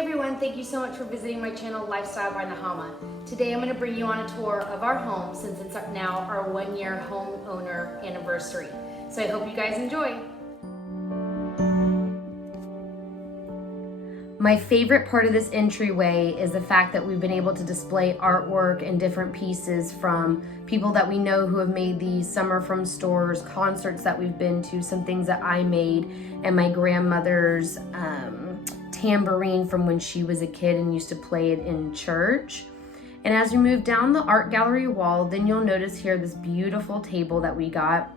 everyone, thank you so much for visiting my channel Lifestyle by Nahama. Today I'm going to bring you on a tour of our home since it's now our 1-year homeowner anniversary. So I hope you guys enjoy. My favorite part of this entryway is the fact that we've been able to display artwork and different pieces from people that we know who have made these, some are from stores, concerts that we've been to, some things that I made, and my grandmother's tambourine from when she was a kid and used to play it in church. And as we move down the art gallery wall, then you'll notice here this beautiful table that we got.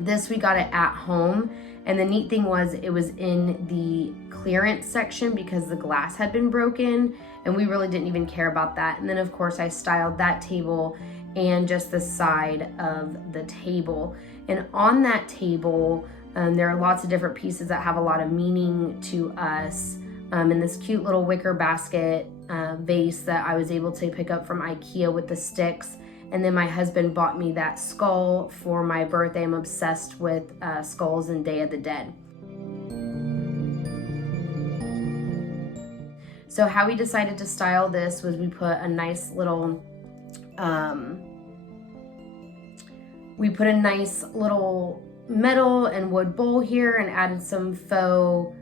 This we got it at home, and the neat thing was it was in the clearance section because the glass had been broken, and we really didn't even care about that. And then of course I styled that table and just the side of the table. And on that table, there are lots of different pieces that have a lot of meaning to us. In this cute little wicker basket vase that I was able to pick up from Ikea with the sticks. And then my husband bought me that skull for my birthday. I'm obsessed with skulls and Day of the Dead. So how we decided to style this was we put a nice little metal and wood bowl here and added some faux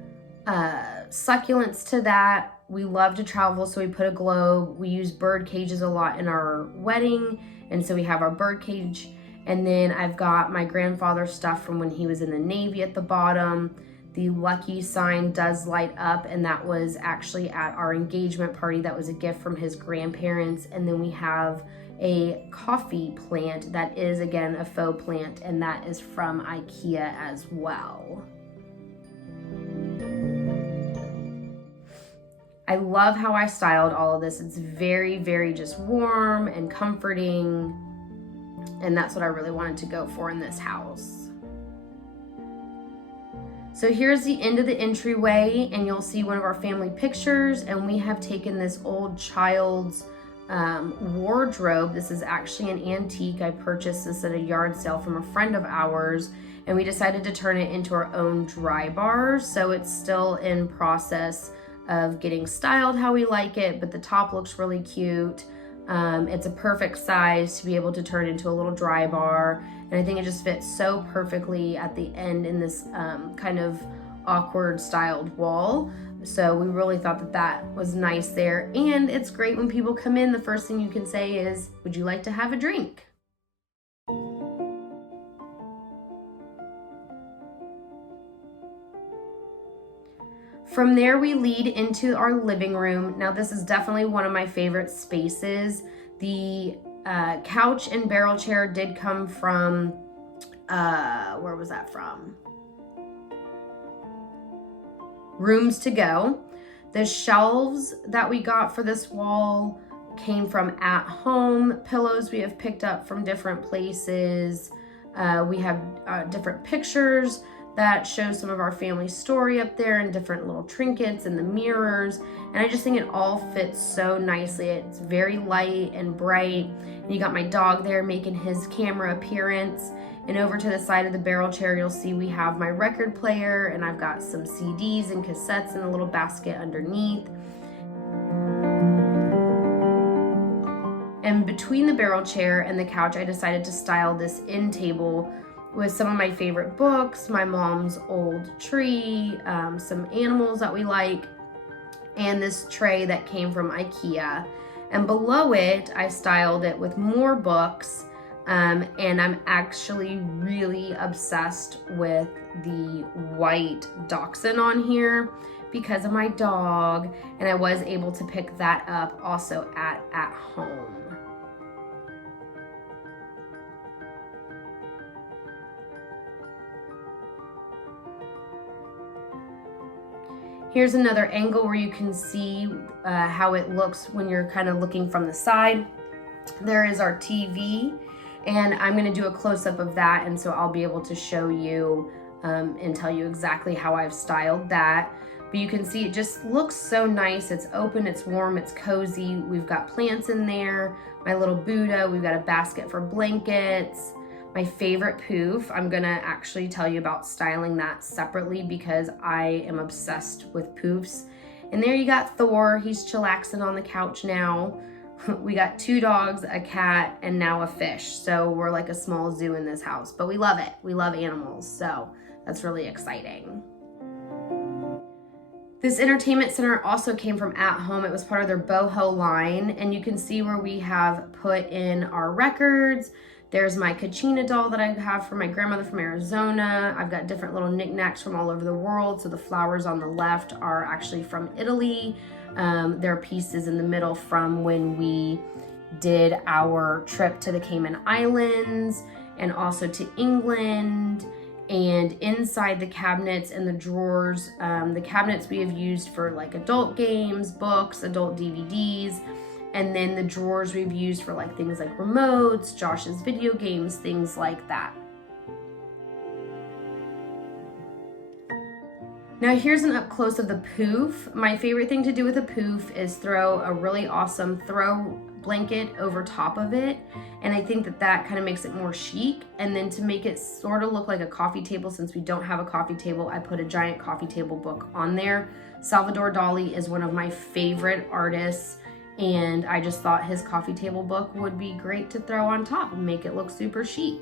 succulents to that. We love to travel, so we put a globe. We use bird cages a lot in our wedding, and so we have our bird cage. And then I've got my grandfather's stuff from when he was in the Navy at the bottom. The lucky sign does light up, and that was actually at our engagement party. That was a gift from his grandparents. And then we have a coffee plant that is, again, a faux plant, and that is from Ikea as well. I love how I styled all of this. It's very, very just warm and comforting. And that's what I really wanted to go for in this house. So here's the end of the entryway, and you'll see one of our family pictures. And we have taken this old child's wardrobe. This is actually an antique. I purchased this at a yard sale from a friend of ours, and we decided to turn it into our own dry bar. So it's still in process of getting styled how we like it, but the top looks really cute. It's a perfect size to be able to turn into a little dry bar, and I think it just fits so perfectly at the end in this kind of awkward styled wall. So we really thought that that was nice there, and it's great when people come in, the first thing you can say is, would you like to have a drink? From there, we lead into our living room. Now, this is definitely one of my favorite spaces. The couch and barrel chair did come from, where was that from? Rooms to Go. The shelves that we got for this wall came from AtHome. Pillows we have picked up from different places. We have different pictures that shows some of our family story up there and different little trinkets and the mirrors. And I just think it all fits so nicely. It's very light and bright. And you got my dog there making his camera appearance. And over to the side of the barrel chair, you'll see we have my record player, and I've got some CDs and cassettes in a little basket underneath. And between the barrel chair and the couch, I decided to style this end table with some of my favorite books, my mom's old tree, some animals that we like, and this tray that came from Ikea. And below it, I styled it with more books, and I'm actually really obsessed with the white dachshund on here because of my dog, and I was able to pick that up also at home. Here's another angle where you can see how it looks when you're kind of looking from the side. There is our TV, and I'm gonna do a close-up of that, and so I'll be able to show you and tell you exactly how I've styled that. But you can see it just looks so nice. It's open, it's warm, it's cozy. We've got plants in there, my little Buddha, we've got a basket for blankets. My favorite poof, I'm gonna actually tell you about styling that separately because I am obsessed with poofs. And there you got Thor. He's chillaxing on the couch now. We got 2 dogs, a cat, and now a fish. So we're like a small zoo in this house, but we love it. We love animals, so that's really exciting. This entertainment center also came from AtHome. It was part of their boho line, and you can see where we have put in our records. There's my Kachina doll that I have from my grandmother from Arizona. I've got different little knickknacks from all over the world. So the flowers on the left are actually from Italy. There are pieces in the middle from when we did our trip to the Cayman Islands and also to England. And inside the cabinets and the drawers, the cabinets we have used for like adult games, books, adult DVDs, and then the drawers we've used for like things like remotes, Josh's video games, things like that. Now here's an up close of the poof. My favorite thing to do with a poof is throw a really awesome throw blanket over top of it, and I think that kind of makes it more chic. And then to make it sort of look like a coffee table, since we don't have a coffee table, I put a giant coffee table book on there. Salvador Dali is one of my favorite artists, and I just thought his coffee table book would be great to throw on top and make it look super chic.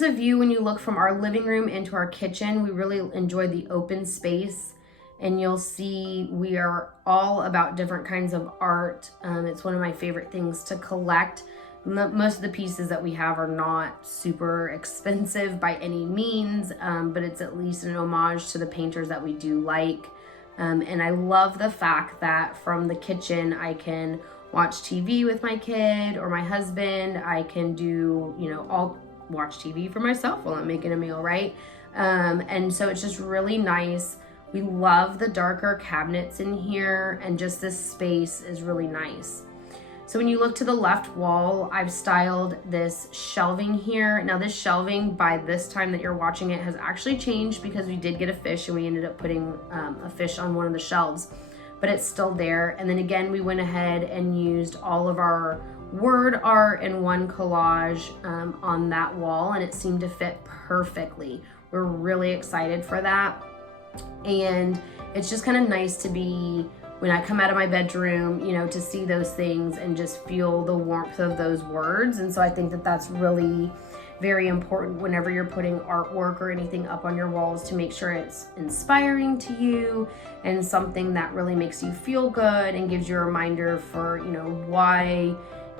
A view when you look from our living room into our kitchen. We really enjoy the open space, and you'll see we are all about different kinds of art. It's one of my favorite things to collect. Most of the pieces that we have are not super expensive by any means, but it's at least an homage to the painters that we do like. And I love the fact that from the kitchen I can watch TV with my kid or my husband. I can do, all watch TV for myself while I'm making a meal, right? And so it's just really nice. We love the darker cabinets in here, and just this space is really nice. So when you look to the left wall, I've styled this shelving here. Now this shelving, by this time that you're watching it, has actually changed because we did get a fish and we ended up putting a fish on one of the shelves, but it's still there. And then again, we went ahead and used all of our word art in one collage on that wall, and it seemed to fit perfectly. We're really excited for that. And it's just kind of nice to be, when I come out of my bedroom, to see those things and just feel the warmth of those words. And so I think that that's really very important whenever you're putting artwork or anything up on your walls, to make sure it's inspiring to you and something that really makes you feel good and gives you a reminder for, why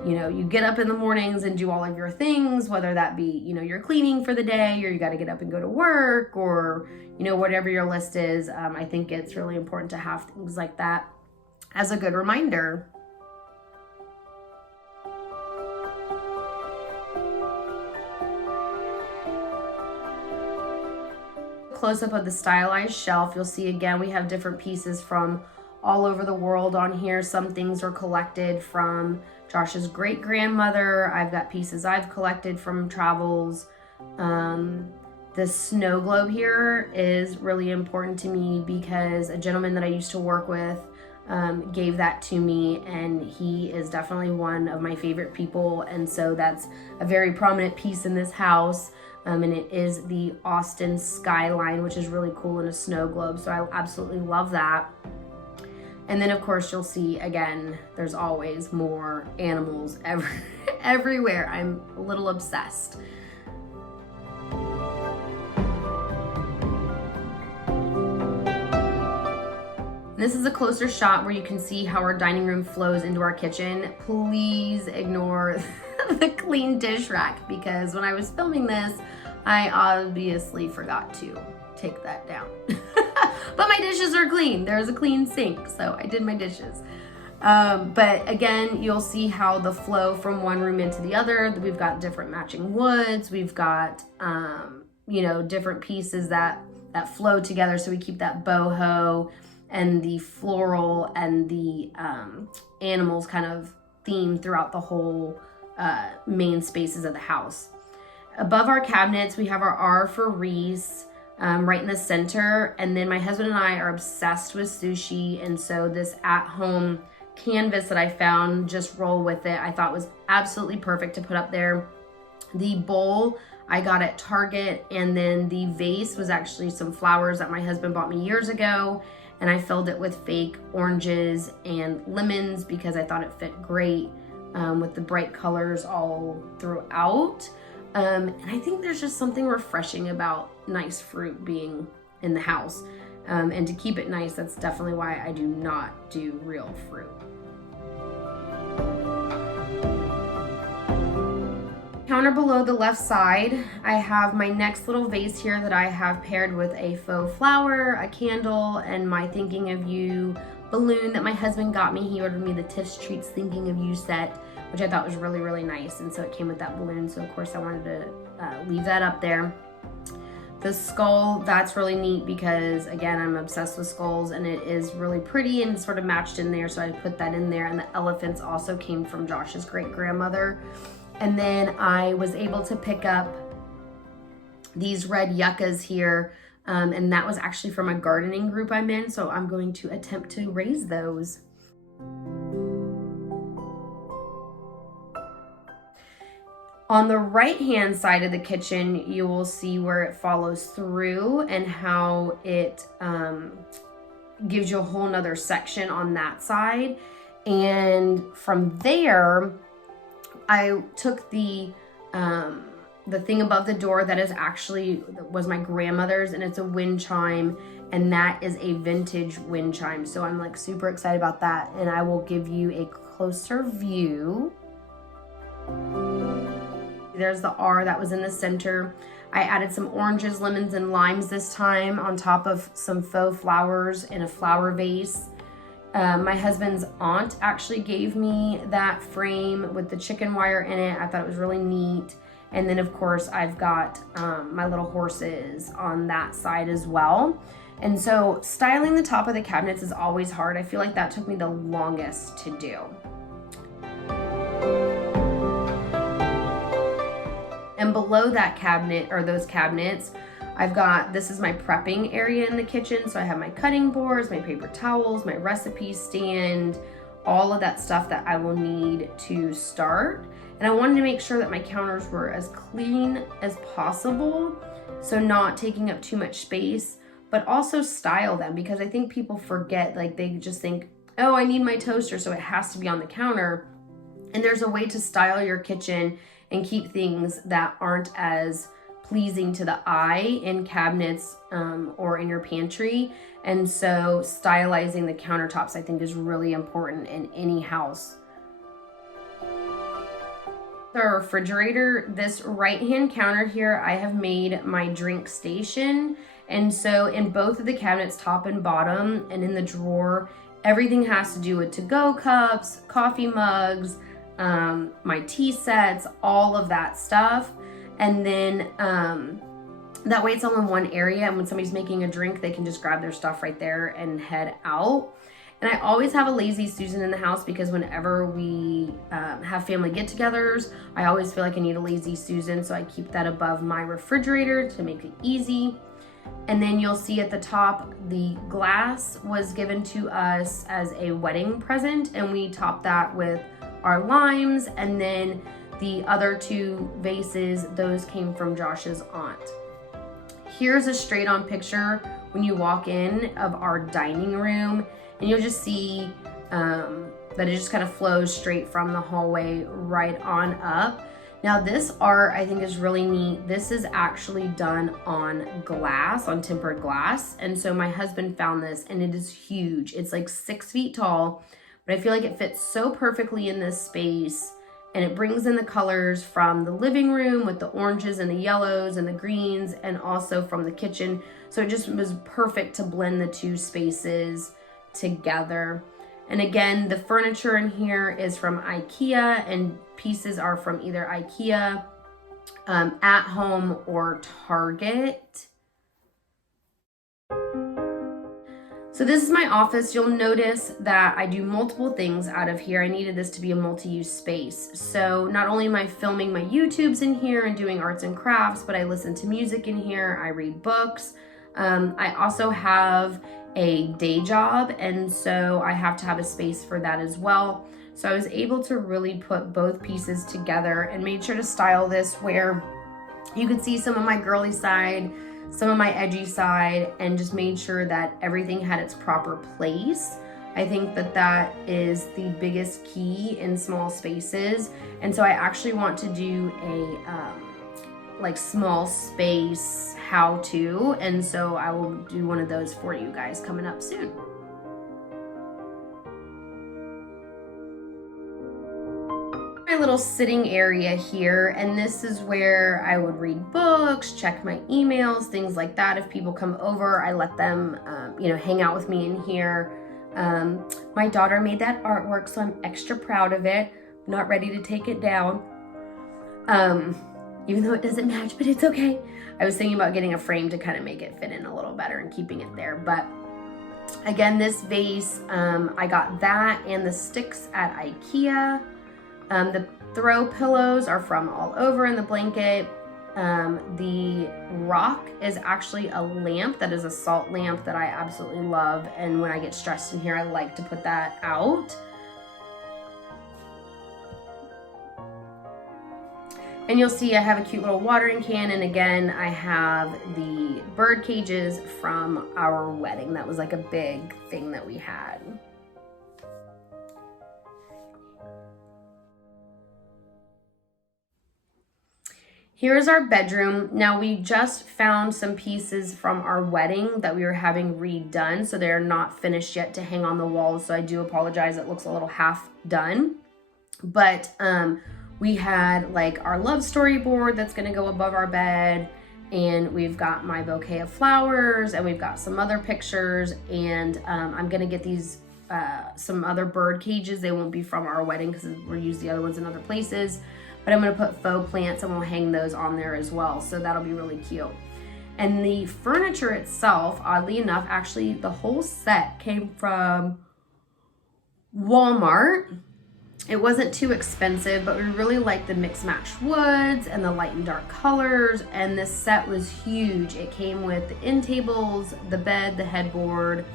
you get up in the mornings and do all of your things, whether that be, you're cleaning for the day, or you got to get up and go to work, or, whatever your list is. I think it's really important to have things like that as a good reminder. Close up of the stylized shelf, you'll see again, we have different pieces from all over the world on here. Some things are collected from Josh's great grandmother. I've got pieces I've collected from travels. The snow globe here is really important to me because a gentleman that I used to work with gave that to me, and he is definitely one of my favorite people. And so that's a very prominent piece in this house. And it is the Austin skyline, which is really cool in a snow globe. So I absolutely love that. And then of course you'll see, again, there's always more animals everywhere. I'm a little obsessed. This is a closer shot where you can see how our dining room flows into our kitchen. Please ignore the clean dish rack, because when I was filming this, I obviously forgot to take that down. But my dishes are clean. There's a clean sink, so I did my dishes. But again, you'll see how the flow from one room into the other. We've got different matching woods. We've got, different pieces that flow together. So we keep that boho and the floral and the animals kind of theme throughout the whole main spaces of the house. Above our cabinets, we have our R for Reese right in the center. And then my husband and I are obsessed with sushi. And so this AtHome canvas that I found, Just Roll With It, I thought was absolutely perfect to put up there. The bowl I got at Target, and then the vase was actually some flowers that my husband bought me years ago, and I filled it with fake oranges and lemons because I thought it fit great with the bright colors all throughout. And I think there's just something refreshing about nice fruit being in the house. And to keep it nice, that's definitely why I do not do real fruit. Counter below the left side, I have my next little vase here that I have paired with a faux flower, a candle, and my Thinking of You balloon that my husband got me. He ordered me the Tiff's Treats Thinking of You set, which I thought was really, really nice. And so it came with that balloon. So of course I wanted to leave that up there. The skull, that's really neat because again, I'm obsessed with skulls, and it is really pretty and sort of matched in there. So I put that in there. And the elephants also came from Josh's great grandmother. And then I was able to pick up these red yuccas here. And that was actually from a gardening group I'm in. So I'm going to attempt to raise those. On the right-hand side of the kitchen, you will see where it follows through and how it gives you a whole nother section on that side. And from there, I took the thing above the door that was my grandmother's, and it's a wind chime, and that is a vintage wind chime. So I'm like super excited about that, and I will give you a closer view. There's the R that was in the center. I added some oranges, lemons, and limes this time on top of some faux flowers in a flower vase. My husband's aunt actually gave me that frame with the chicken wire in it. I thought it was really neat. And then of course I've got my little horses on that side as well. And so styling the top of the cabinets is always hard. I feel like that took me the longest to do. And below that cabinet, or those cabinets, I've got, this is my prepping area in the kitchen. So I have my cutting boards, my paper towels, my recipe stand, all of that stuff that I will need to start. And I wanted to make sure that my counters were as clean as possible, so not taking up too much space, but also style them, because I think people forget, like they just think, oh, I need my toaster, so it has to be on the counter. And there's a way to style your kitchen and keep things that aren't as pleasing to the eye in cabinets or in your pantry. And so stylizing the countertops, I think, is really important in any house. The refrigerator, this right-hand counter here, I have made my drink station. And so in both of the cabinets, top and bottom, and in the drawer, everything has to do with to-go cups, coffee mugs, my tea sets, all of that stuff. And then that way it's all in one area, and when somebody's making a drink, they can just grab their stuff right there and head out. And I always have a Lazy Susan in the house, because whenever we have family get-togethers, I always feel like I need a Lazy Susan, so I keep that above my refrigerator to make it easy. And then you'll see at the top, the glass was given to us as a wedding present, and we topped that with our limes. And then the other two vases, those came from Josh's aunt. Here's a straight-on picture when you walk in of our dining room, and you'll just see that it just kind of flows straight from the hallway right on up. Now this art I think is really neat. This is actually done on glass, on tempered glass. And so my husband found this, and it is huge. It's like 6 feet tall, but I feel like it fits so perfectly in this space. And it brings in the colors from the living room with the oranges and the yellows and the greens, and also from the kitchen. So it just was perfect to blend the two spaces together. And again, the furniture in here is from Ikea, and pieces are from either Ikea, AtHome, or Target. So this is my office. You'll notice that I do multiple things out of here. I needed this to be a multi-use space. So not only am I filming my YouTubes in here and doing arts and crafts, but I listen to music in here. I read books. I also have a day job, and so I have to have a space for that as well. So I was able to really put both pieces together and made sure to style this where you could see some of my girly side, some of my edgy side, and just made sure that everything had its proper place. I think that that is the biggest key in small spaces. And so I actually want to do a like small space how-to, and so I will do one of those for you guys coming up soon. My little sitting area here, and this is where I would read books, check my emails, things like that. If people come over, I let them hang out with me in here. My daughter made that artwork, so I'm extra proud of it. I'm not ready to take it down, even though it doesn't match, but it's okay. I was thinking about getting a frame to kind of make it fit in a little better and keeping it there. But again, this vase, I got that and the sticks at Ikea. The throw pillows are from All Over in the blanket. The rock is actually a lamp that is a salt lamp that I absolutely love, and when I get stressed in here, I like to put that out. And you'll see I have a cute little watering can, and again, I have the bird cages from our wedding. That was like a big thing that we had. Here's our bedroom. Now we just found some pieces from our wedding that we were having redone, so they're not finished yet to hang on the walls, so I do apologize, it looks a little half done. But we had like our love story board that's gonna go above our bed, and we've got my bouquet of flowers, and we've got some other pictures, and I'm gonna get these some other bird cages. They won't be from our wedding because we'll use the other ones in other places, but I'm gonna put faux plants and we'll hang those on there as well, so that'll be really cute. And the furniture itself, oddly enough, actually the whole set came from Walmart. It wasn't too expensive, but we really liked the mix match woods and the light and dark colors, and this set was huge. It came with the end tables, the bed, the headboard,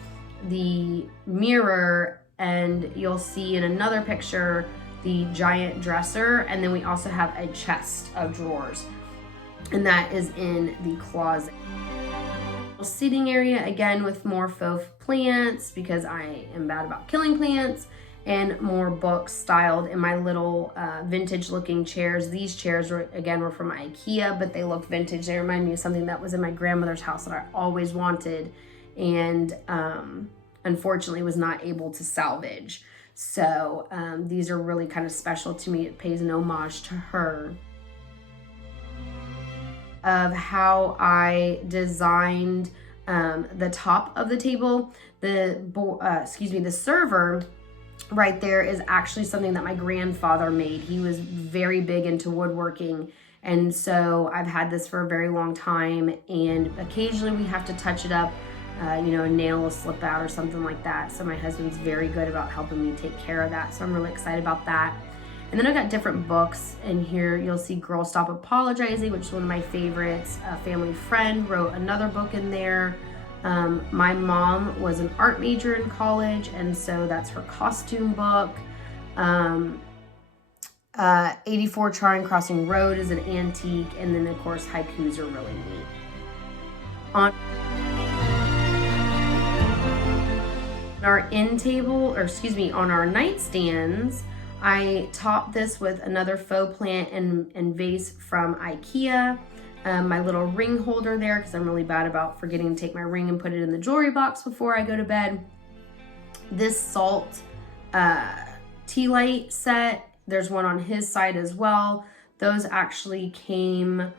the mirror, and you'll see in another picture the giant dresser, and then we also have a chest of drawers, and that is in the closet. Seating area, again with more faux plants because I am bad about killing plants, and more books styled in my little vintage looking chairs. These chairs were from Ikea, but they look vintage. They remind me of something that was in my grandmother's house that I always wanted, and unfortunately was not able to salvage. So these are really kind of special to me. It pays an homage to her. Of how I designed the top of the table. The server right there is actually something that my grandfather made. He was very big into woodworking, and so I've had this for a very long time, and occasionally we have to touch it up. A nail will slip out or something like that, so my husband's very good about helping me take care of that, so I'm really excited about that. And then I've got different books in here. You'll see Girl Stop Apologizing, which is one of my favorites. A family friend wrote another book in there. My mom was an art major in college, and so that's her costume book. 84 Charing Crossing Road is an antique, and then of course haikus are really neat. On our end table, on our nightstands, I topped this with another faux plant and vase from Ikea. My little ring holder there, because I'm really bad about forgetting to take my ring and put it in the jewelry box before I go to bed. This salt tea light set, there's one on his side as well. Those actually came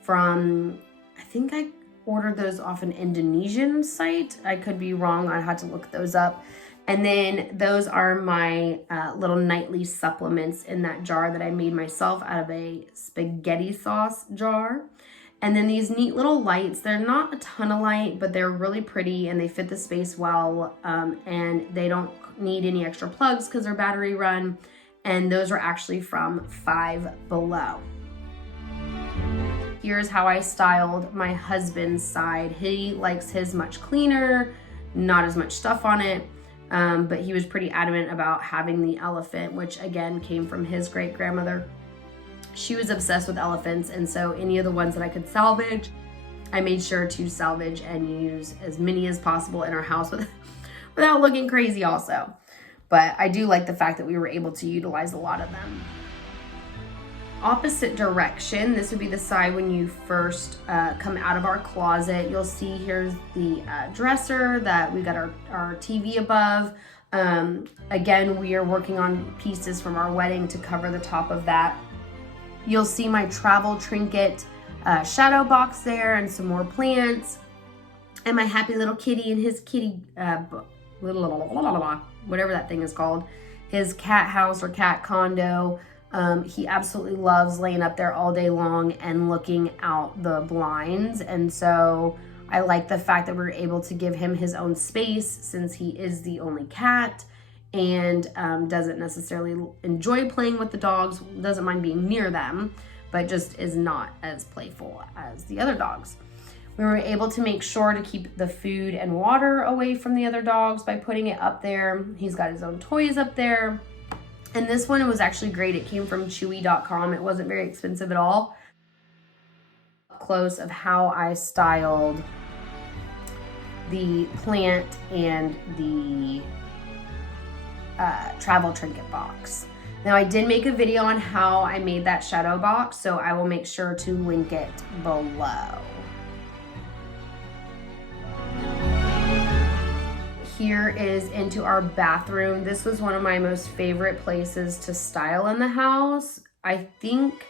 from, I think I ordered those off an Indonesian site. I could be wrong, I had to look those up. And then those are my little nightly supplements in that jar that I made myself out of a spaghetti sauce jar. And then these neat little lights, they're not a ton of light, but they're really pretty and they fit the space well, and they don't need any extra plugs because they're battery run. And those are actually from Five Below. Here's how I styled my husband's side. He likes his much cleaner, not as much stuff on it, but he was pretty adamant about having the elephant, which again came from his great grandmother. She was obsessed with elephants, and so any of the ones that I could salvage, I made sure to salvage and use as many as possible in our house without looking crazy also. But I do like the fact that we were able to utilize a lot of them. Opposite direction, this would be the side when you first come out of our closet. You'll see here's the dresser that we got our TV above. Again, we are working on pieces from our wedding to cover the top of that. You'll see my travel trinket shadow box there and some more plants. And my happy little kitty and his kitty, whatever that thing is called, his cat house or cat condo. He absolutely loves laying up there all day long and looking out the blinds. And so I like the fact that we were able to give him his own space since he is the only cat and doesn't necessarily enjoy playing with the dogs, doesn't mind being near them, but just is not as playful as the other dogs. We were able to make sure to keep the food and water away from the other dogs by putting it up there. He's got his own toys up there. And this one was actually great. It came from chewy.com. It wasn't very expensive at all. Up close of how I styled the plant and the travel trinket box. Now I did make a video on how I made that shadow box, so I will make sure to link it below. Here is into our bathroom. This was one of my most favorite places to style in the house. I think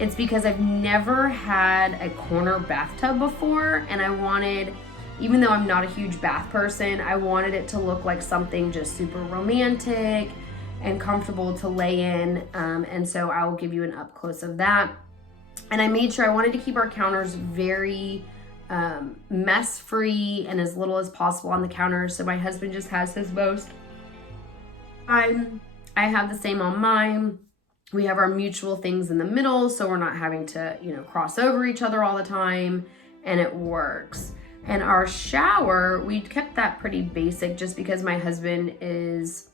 it's because I've never had a corner bathtub before, and I wanted, even though I'm not a huge bath person, I wanted it to look like something just super romantic and comfortable to lay in. And so I will give you an up close of that. And I made sure I wanted to keep our counters very mess free and as little as possible on the counters. So my husband just has his most. I have the same on mine. We have our mutual things in the middle, so we're not having to, cross over each other all the time, and it works. And our shower, we kept that pretty basic just because my husband is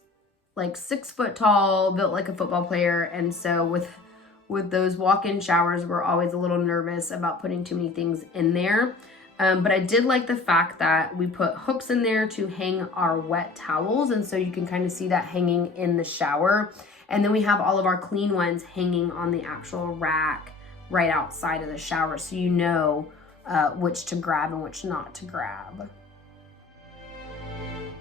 like 6 foot tall, built like a football player. And so with those walk-in showers, we're always a little nervous about putting too many things in there. But I did like the fact that we put hooks in there to hang our wet towels. And so you can kind of see that hanging in the shower. And then we have all of our clean ones hanging on the actual rack right outside of the shower. So you know which to grab and which not to grab.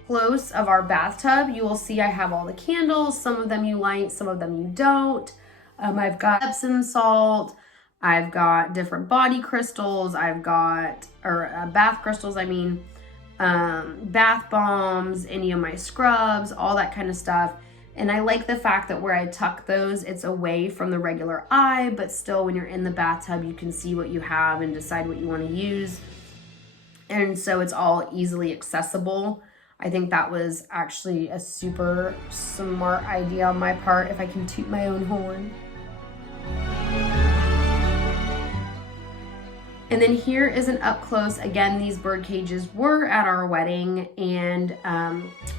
Close of our bathtub, you will see I have all the candles. Some of them you light, some of them you don't. I've got Epsom salt. I've got different body crystals. I've got, bath crystals, bath bombs, any of my scrubs, all that kind of stuff. And I like the fact that where I tuck those, it's away from the regular eye, but still when you're in the bathtub, you can see what you have and decide what you want to use. And so it's all easily accessible. I think that was actually a super smart idea on my part, if I can toot my own horn. And then here is an up close. Again, these bird cages were at our wedding, and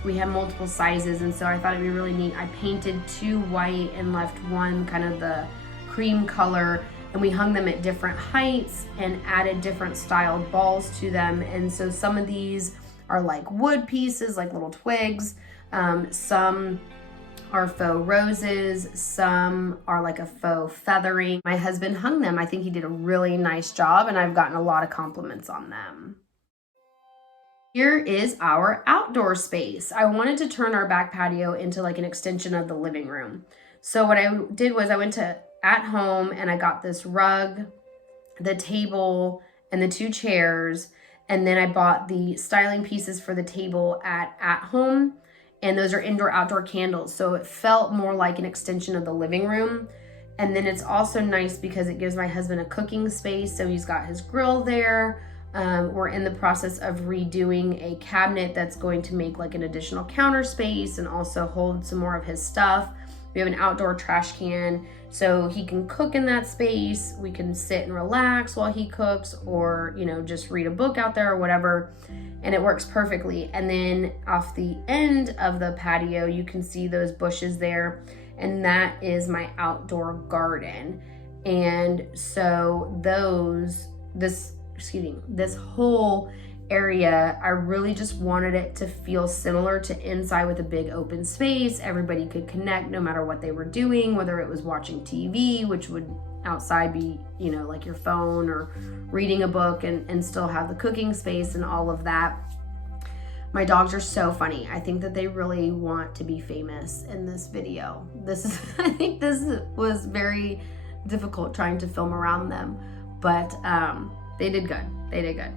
we have multiple sizes, and so I thought it'd be really neat. I painted 2 white and left one kind of the cream color, and we hung them at different heights and added different styled balls to them. And so some of these are like wood pieces, like little twigs. Some are faux roses. Some are like a faux feathering. My husband hung them. I think he did a really nice job, and I've gotten a lot of compliments on them. Here is our outdoor space. I wanted to turn our back patio into like an extension of the living room. So what I did was I went to AtHome and I got this rug, the table, and the 2 chairs. And then I bought the styling pieces for the table at AtHome. And those are indoor-outdoor candles. So it felt more like an extension of the living room. And then it's also nice because it gives my husband a cooking space. So he's got his grill there. We're in the process of redoing a cabinet that's going to make like an additional counter space and also hold some more of his stuff. We have an outdoor trash can, so he can cook in that space. We can sit and relax while he cooks, or, you know, just read a book out there or whatever. And it works perfectly. And then off the end of the patio, you can see those bushes there. And that is my outdoor garden. And so this whole area, I really just wanted it to feel similar to inside, with a big open space. Everybody could connect no matter what they were doing, whether it was watching TV, which would outside be, you know, like your phone, or reading a book, and still have the cooking space and all of that. My dogs are so funny. I think that they really want to be famous in this video. I think this was very difficult trying to film around them, but they did good. They did good.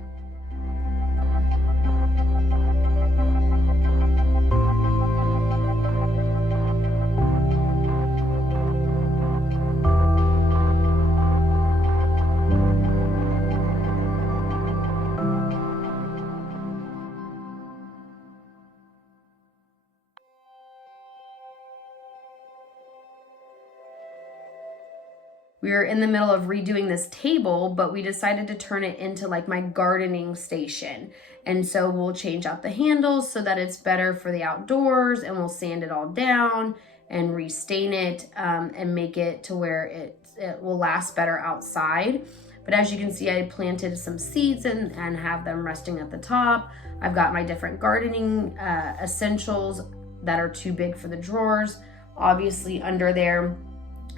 We were in the middle of redoing this table, but we decided to turn it into like my gardening station. And so we'll change out the handles so that it's better for the outdoors, and we'll sand it all down and restain it, and make it to where it will last better outside. But as you can see, I planted some seeds and have them resting at the top. I've got my different gardening essentials that are too big for the drawers, obviously under there.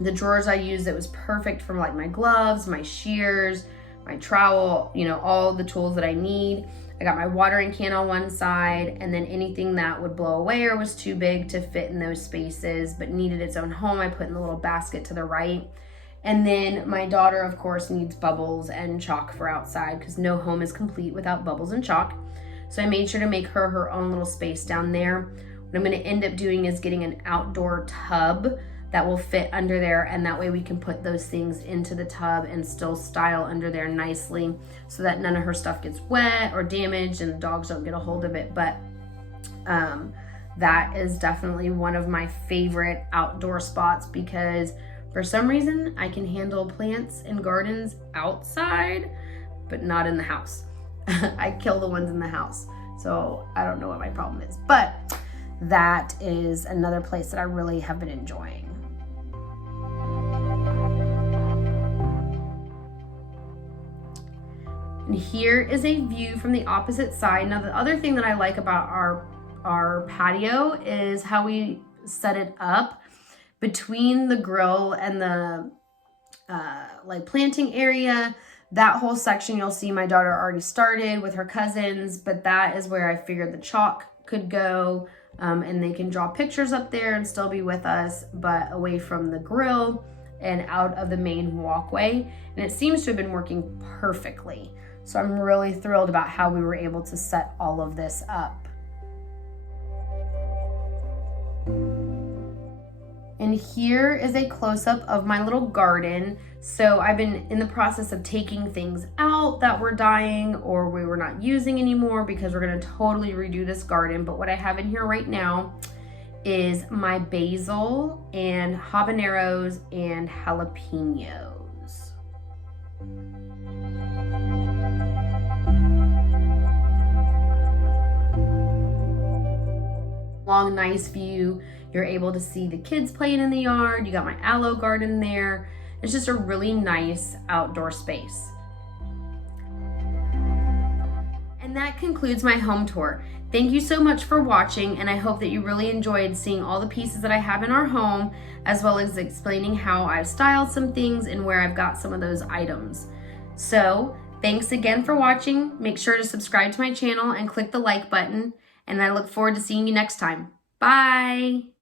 The drawers I used, it was perfect for like my gloves, my shears, my trowel, you know, all the tools that I need. I got my watering can on one side, and then anything that would blow away or was too big to fit in those spaces but needed its own home, I put in the little basket to the right. And then my daughter, of course, needs bubbles and chalk for outside, because no home is complete without bubbles and chalk. So I made sure to make her own little space down there. What I'm going to end up doing is getting an outdoor tub that will fit under there, and that way we can put those things into the tub and still style under there nicely, so that none of her stuff gets wet or damaged and the dogs don't get a hold of it. But that is definitely one of my favorite outdoor spots, because for some reason I can handle plants and gardens outside, but not in the house. I kill the ones in the house, so I don't know what my problem is, but that is another place that I really have been enjoying. And here is a view from the opposite side. Now, the other thing that I like about our patio is how we set it up between the grill and the like planting area. That whole section, you'll see my daughter already started with her cousins, but that is where I figured the chalk could go, and they can draw pictures up there and still be with us, but away from the grill and out of the main walkway. And it seems to have been working perfectly. So I'm really thrilled about how we were able to set all of this up. And here is a close-up of my little garden. So I've been in the process of taking things out that were dying or we were not using anymore, because we're gonna totally redo this garden. But what I have in here right now is my basil and habaneros and jalapenos. Long, nice view. You're able to see the kids playing in the yard. You got my aloe garden there. It's just a really nice outdoor space. And that concludes my home tour. Thank you so much for watching, and I hope that you really enjoyed seeing all the pieces that I have in our home, as well as explaining how I've styled some things and where I've got some of those items. So, thanks again for watching. Make sure to subscribe to my channel and click the like button, and I look forward to seeing you next time. Bye!